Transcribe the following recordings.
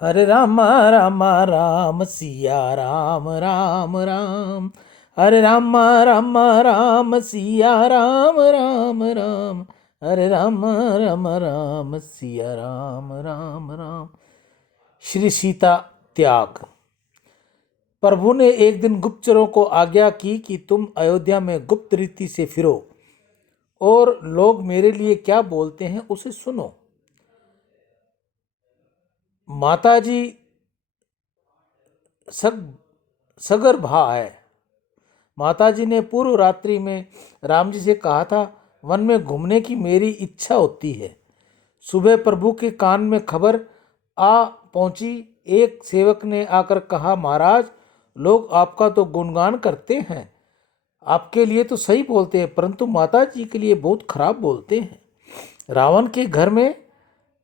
हरे राम राम राम सिया राम राम राम। हरे राम राम राम सिया राम राम राम। हरे राम राम राम सिया राम राम राम। श्री सीता त्याग। प्रभु ने एक दिन गुप्तचरों को आज्ञा की कि तुम अयोध्या में गुप्त रीति से फिरो और लोग मेरे लिए क्या बोलते हैं उसे सुनो। माताजी सग सगर भा है। माताजी ने पूर्व रात्रि में राम जी से कहा था, वन में घूमने की मेरी इच्छा होती है। सुबह प्रभु के कान में खबर आ पहुंची। एक सेवक ने आकर कहा, महाराज लोग आपका तो गुणगान करते हैं, आपके लिए तो सही बोलते हैं, परंतु माता जी के लिए बहुत खराब बोलते हैं। रावण के घर में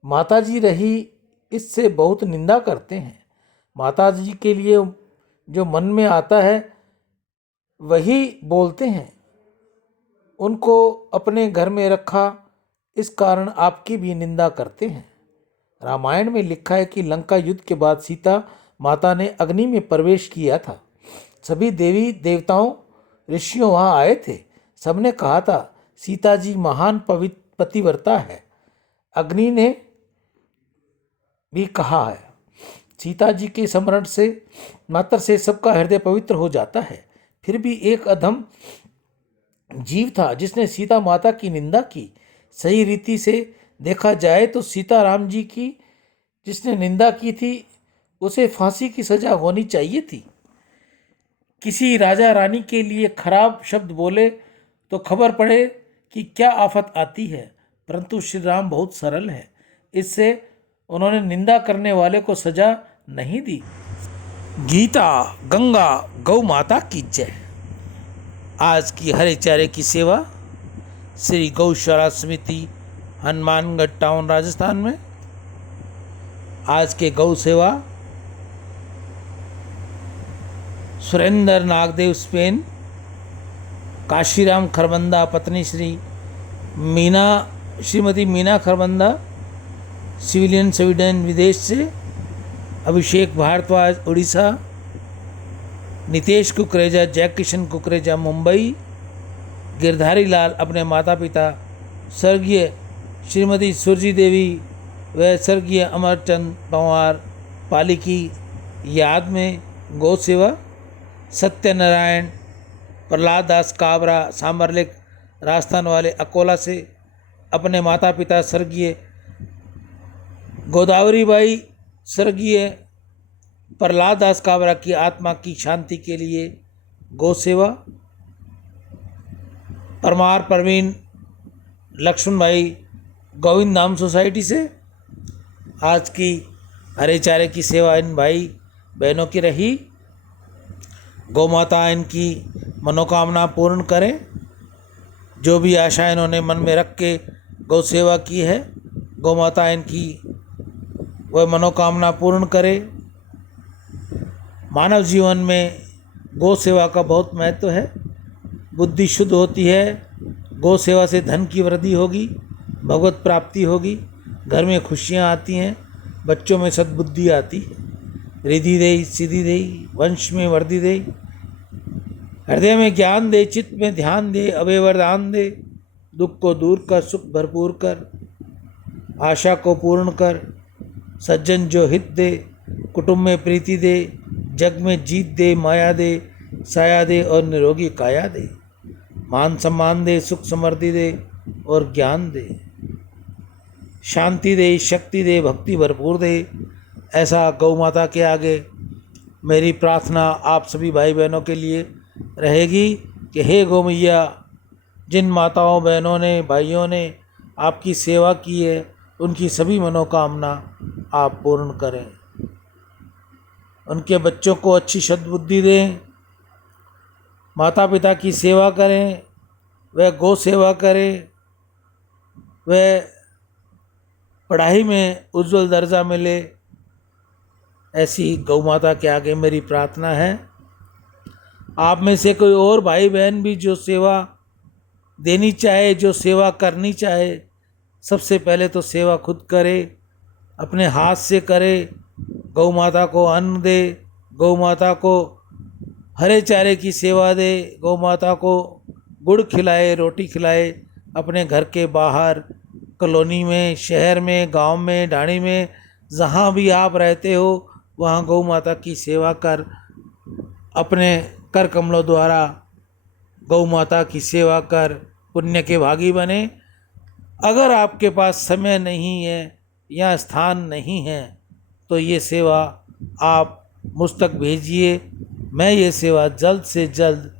माता जी रही, इससे बहुत निंदा करते हैं। माता जी के लिए जो मन में आता है वही बोलते हैं। उनको अपने घर में रखा, इस कारण आपकी भी निंदा करते हैं। रामायण में लिखा है कि लंका युद्ध के बाद सीता माता ने अग्नि में प्रवेश किया था। सभी देवी देवताओं ऋषियों वहां आए थे। सबने कहा था, सीता जी महान पतिव्रता है। अग्नि ने भी कहा है, सीता जी के स्मरण से मात्र से सबका हृदय पवित्र हो जाता है। फिर भी एक अधम जीव था जिसने सीता माता की निंदा की। सही रीति से देखा जाए तो सीता राम जी की जिसने निंदा की थी उसे फांसी की सजा होनी चाहिए थी। किसी राजा रानी के लिए खराब शब्द बोले तो खबर पड़े कि क्या आफत आती है, परंतु श्री राम बहुत सरल है, इससे उन्होंने निंदा करने वाले को सजा नहीं दी। गीता गंगा गौ माता की जय। आज की हरे चारे की सेवा श्री गौशाला समिति हनुमानगढ़ टाउन राजस्थान में। आज के गौ सेवा सुरेंद्र नागदेव स्पेन, काशीराम खरबंदा पत्नी श्रीमती मीना खरबंदा सिविलियन स्वीडन विदेश से, अभिषेक भारद्वाज उड़ीसा, नितेश कुकरेजा जय किशन कुकरेजा मुंबई, गिरधारी लाल अपने माता पिता स्वर्गीय श्रीमती सुरजी देवी व स्वर्गीय अमरचंद पंवार पाली की याद में गौ सेवा। सत्यनारायण प्रहलाद दास काबरा सांबरलेख राजस्थान वाले अकोला से अपने माता पिता स्वर्गीय गोदावरी बाई स्वर्गीय प्रहलाद दास काबरा की आत्मा की शांति के लिए गौ सेवा। परमार प्रवीण लक्ष्मण भाई गोविंद धाम सोसाइटी से आज की हरे चारे की सेवा इन भाई बहनों की रही। गौ माता इनकी मनोकामना पूर्ण करें। जो भी आशा इन्होंने मन में रख के गौ सेवा की है, गौ माता इनकी वह मनोकामना पूर्ण करे। मानव जीवन में गौ सेवा का बहुत महत्व है। बुद्धि शुद्ध होती है, गौ सेवा से धन की वृद्धि होगी, भगवत प्राप्ति होगी, घर में खुशियाँ आती हैं, बच्चों में सद्बुद्धि आती है। रिद्धि दे सिद्धि दे वंश में वर्धि दे, हृदय में ज्ञान दे, चित्त में ध्यान दे, अभय वरदान दे, दुख को दूर कर, सुख भरपूर कर, आशा को पूर्ण कर, सज्जन जो हित दे, कुटुंब में प्रीति दे, जग में जीत दे, माया दे, साया दे और निरोगी काया दे, मान सम्मान दे, सुख समृद्धि दे और ज्ञान दे, शांति दे, शक्ति दे, भक्ति भरपूर दे। ऐसा गौ माता के आगे मेरी प्रार्थना आप सभी भाई बहनों के लिए रहेगी कि हे गौ मैया, जिन माताओं बहनों ने भाइयों ने आपकी सेवा की है उनकी सभी मनोकामना आप पूर्ण करें। उनके बच्चों को अच्छी सद्बुद्धि दें, माता पिता की सेवा करें, वह गौ सेवा करें, वह पढ़ाई में उज्जवल दर्जा मिले। ऐसी गौ माता के आगे मेरी प्रार्थना है। आप में से कोई और भाई बहन भी जो सेवा देनी चाहे, जो सेवा करनी चाहे, सबसे पहले तो सेवा खुद करे, अपने हाथ से करे, गौ माता को अन्न दे, गौ माता को हरे चारे की सेवा दे, गौ माता को गुड़ खिलाए, रोटी खिलाए। अपने घर के बाहर, कॉलोनी में, शहर में, गांव में, ढाणी में, जहाँ भी आप रहते हो वहाँ गौ माता की सेवा कर। अपने कर कमलों द्वारा गौ माता की सेवा कर, पुण्य के भागी बने। अगर आपके पास समय नहीं है या स्थान नहीं है तो ये सेवा आप मुझ तक भेजिए। मैं ये सेवा जल्द से जल्द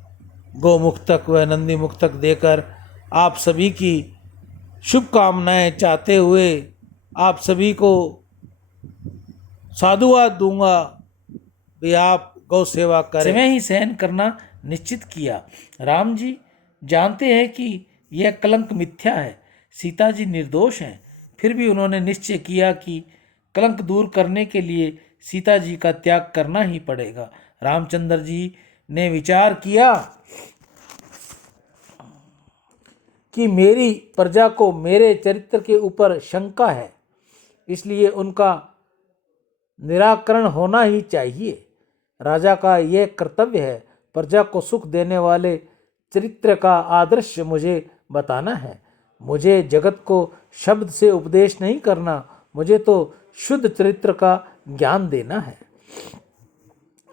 गौमुख व नंदी मुख तक देकर आप सभी की शुभकामनाएं चाहते हुए आप सभी को साधुवाद दूंगा भी आप गौ सेवा करें। समय ही सहन करना निश्चित किया। राम जी जानते हैं कि यह कलंक मिथ्या है, सीता जी निर्दोष हैं, फिर भी उन्होंने निश्चय किया कि कलंक दूर करने के लिए सीता जी का त्याग करना ही पड़ेगा। रामचंद्र जी ने विचार किया कि मेरी प्रजा को मेरे चरित्र के ऊपर शंका है, इसलिए उनका निराकरण होना ही चाहिए। राजा का यह कर्तव्य है। प्रजा को सुख देने वाले चरित्र का आदर्श मुझे बताना है। मुझे जगत को शब्द से उपदेश नहीं करना, मुझे तो शुद्ध चरित्र का ज्ञान देना है।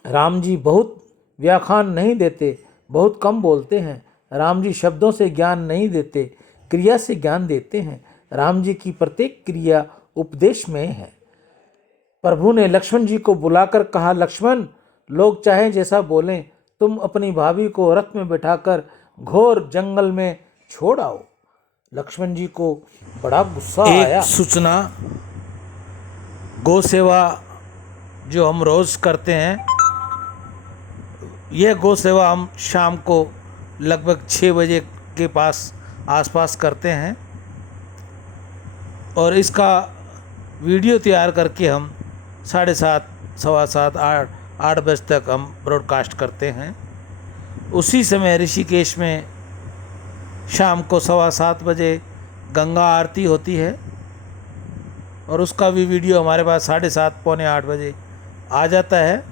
राम जी बहुत व्याख्यान नहीं देते, बहुत कम बोलते हैं। राम जी शब्दों से ज्ञान नहीं देते, क्रिया से ज्ञान देते हैं। राम जी की प्रत्येक क्रिया उपदेश में है। प्रभु ने लक्ष्मण जी को बुलाकर कहा, लक्ष्मण, लोग चाहे जैसा बोलें, तुम अपनी भाभी को रथ में बिठाकर घोर जंगल में छोड़ आओ। लक्ष्मण जी को बड़ा गुस्सा आया। सूचना, गौ सेवा जो हम रोज करते हैं, यह गौ सेवा हम शाम को लगभग 6 बजे के आसपास करते हैं और इसका वीडियो तैयार करके हम 7:30, 7:15, 8 बजे तक हम ब्रॉडकास्ट करते हैं। उसी समय ऋषिकेश में शाम को 7:15 बजे गंगा आरती होती है और उसका भी वीडियो हमारे पास 7:30, पौने 8 बजे आ जाता है।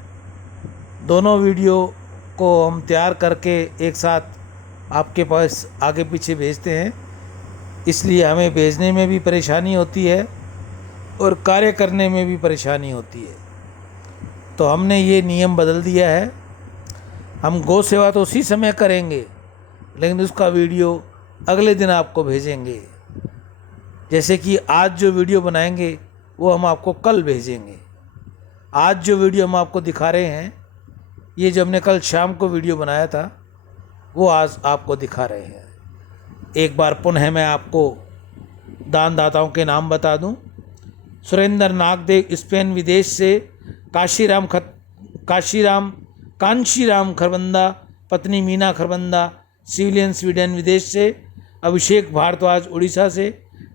दोनों वीडियो को हम तैयार करके एक साथ आपके पास आगे पीछे भेजते हैं, इसलिए हमें भेजने में भी परेशानी होती है और कार्य करने में भी परेशानी होती है। तो हमने ये नियम बदल दिया है, हम गौ सेवा तो उसी समय करेंगे लेकिन उसका वीडियो अगले दिन आपको भेजेंगे। जैसे कि आज जो वीडियो बनाएंगे वो हम आपको कल भेजेंगे। आज जो वीडियो हम आपको दिखा रहे हैं, ये जो हमने कल शाम को वीडियो बनाया था वो आज आपको दिखा रहे हैं। एक बार पुनः मैं आपको दानदाताओं के नाम बता दूं। सुरेंद्र नागदेव स्पेन विदेश से, कांशीराम खरबंदा, पत्नी मीना खरबंदा सिविलियन स्वीडन विदेश से, अभिषेक भारद्वाज उड़ीसा से,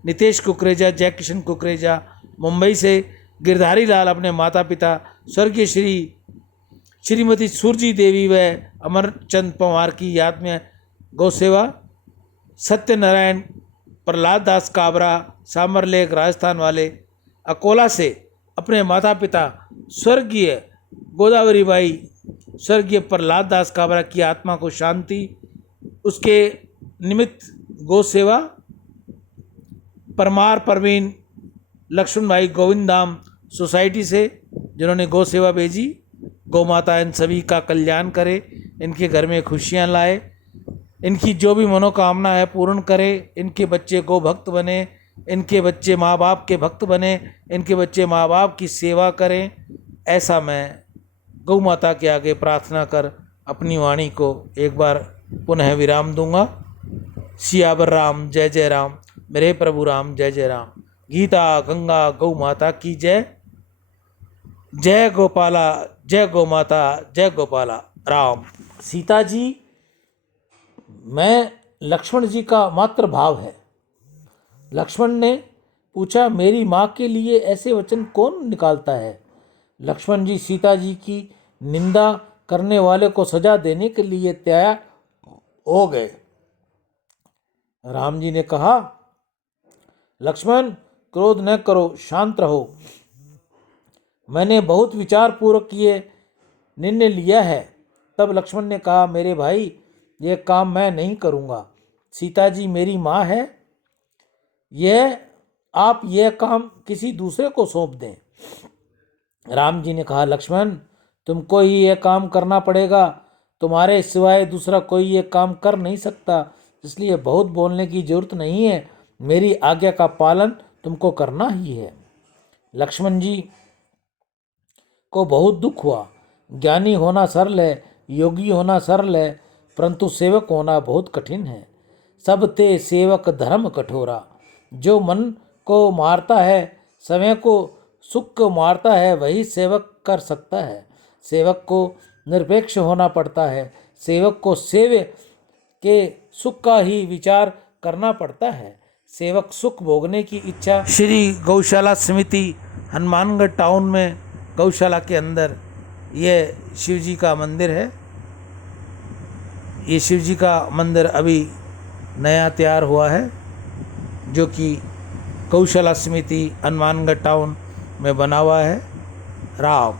नितेश कुकरेजा, जय किशन कुकरेजा मुंबई से, गिरधारी लाल अपने माता पिता स्वर्गीय श्रीमती सूरजी देवी व अमरचंद पवार की याद में गौ सेवा, सत्यनारायण प्रहलाद दास काबरा सामरलेख राजस्थान वाले, अकोला से अपने माता पिता स्वर्गीय गोदावरी बाई, स्वर्गीय प्रहलाद दास काबरा की आत्मा को शांति, उसके निमित्त गौ सेवा, परमार परवीन लक्ष्मण भाई गोविंद धाम सोसाइटी से जिन्होंने गौ सेवा भेजी। गौ माता इन सभी का कल्याण करे, इनके घर में खुशियाँ लाए, इनकी जो भी मनोकामना है पूर्ण करे, इनके बच्चे गौ भक्त बने, इनके बच्चे माँ बाप के भक्त बने, इनके बच्चे माँ बाप की सेवा करें। ऐसा मैं गौ माता के आगे प्रार्थना कर अपनी वाणी को एक बार पुनः विराम दूंगा। सियावर राम, जय जय राम, मेरे प्रभु राम, जय जय राम। गीता गंगा गौ माता की जय। जय गोपाला, जय गौ माता, जय गोपाला राम। सीता जी मैं लक्ष्मण जी का मात्र भाव है। लक्ष्मण ने पूछा, मेरी माँ के लिए ऐसे वचन कौन निकालता है? लक्ष्मण जी सीता जी की निंदा करने वाले को सजा देने के लिए तैयार हो गए। राम जी ने कहा, लक्ष्मण क्रोध न करो, शांत रहो। मैंने बहुत विचार पूर्वक ये निर्णय लिया है। तब लक्ष्मण ने कहा, मेरे भाई, यह काम मैं नहीं करूँगा। सीता जी मेरी माँ है, आप यह काम किसी दूसरे को सौंप दें। राम जी ने कहा, लक्ष्मण, तुमको ही यह काम करना पड़ेगा। तुम्हारे सिवाय दूसरा कोई ये काम कर नहीं सकता, इसलिए बहुत बोलने की जरूरत नहीं है। मेरी आज्ञा का पालन तुमको करना ही है। लक्ष्मण जी को बहुत दुख हुआ। ज्ञानी होना सरल है, योगी होना सरल है, परंतु सेवक होना बहुत कठिन है। सब ते सेवक धर्म कठोरा। जो मन को मारता है, समय को सुख को मारता है, वही सेवक कर सकता है। सेवक को निरपेक्ष होना पड़ता है। सेवक को सेव्य के सुख का ही विचार करना पड़ता है। सेवक सुख भोगने की इच्छा। श्री गौशाला समिति, हनुमानगढ़ टाउन में गौशाला के अंदर ये शिव जी का मंदिर है। ये शिव जी का मंदिर अभी नया तैयार हुआ है, जो कि गौशाला समिति हनुमानगढ़ टाउन में बना हुआ है। राम।